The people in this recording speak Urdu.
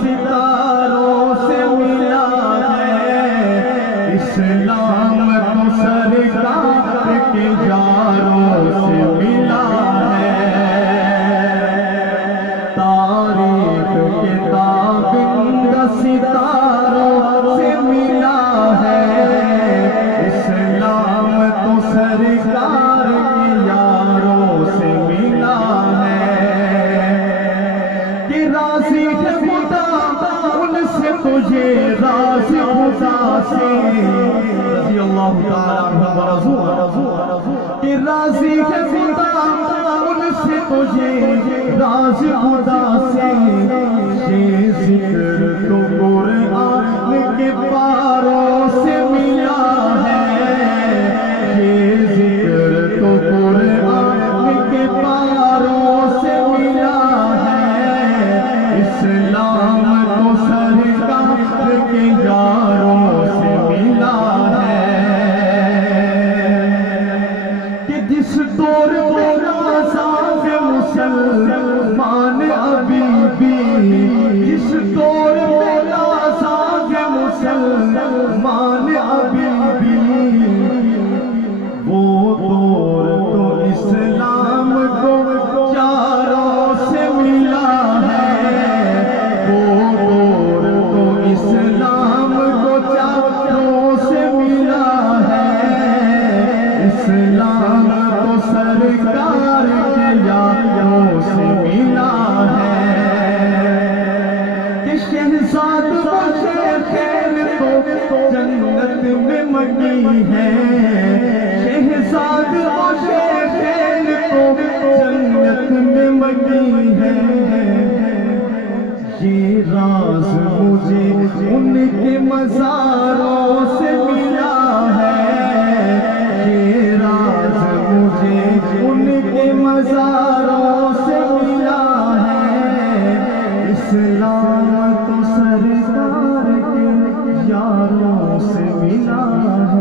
ستاروں سے ملا ہے، اسلام تو سرکار کے یاروں سے ملا ہے۔ تاریخ کتاب ستاروں سے ملا ہے، اسلام تو سرکار کے یاروں سے ملا ہے۔ کہ راضی ہے خدا ان سے تجھے، راضی خدا سے رضی اللہ تعالیٰ عنہ ورضوا، کہ راضی ہے خدا ان سے تجھے، راضی خدا سے۔ یہ ذکر تو قرآن کے پاروں سے ملا ہے، یہ ذکر تو قرآن کے پاروں سے ملا ہے، اسلام تو سرکار کے یاروں سے ملا ہے۔ کہ جس دور میں آزاد مسلمان ابھی بھی، جس دور میں آزاد مسلمان ابھی بھی، وہ دور تو اسلام کو چاروں سے ملا ہے، وہ دور تو اسلام کو چاروں سے ملا ہے، اسلام تو سرکار کے یاروں سے ملا ہے۔ کہ شہزاد و شیخ تو جنت میں منگی ہے، شہزاد و شیخ تو جنت میں منگی ہے۔ یہ راز مجھے ان کے مزاروں سے ملا ہے، یہ راز مجھے ان کے مزاروں سے ملا ہے، اسلام تو سرکار کے یاروں سے ملا ہے۔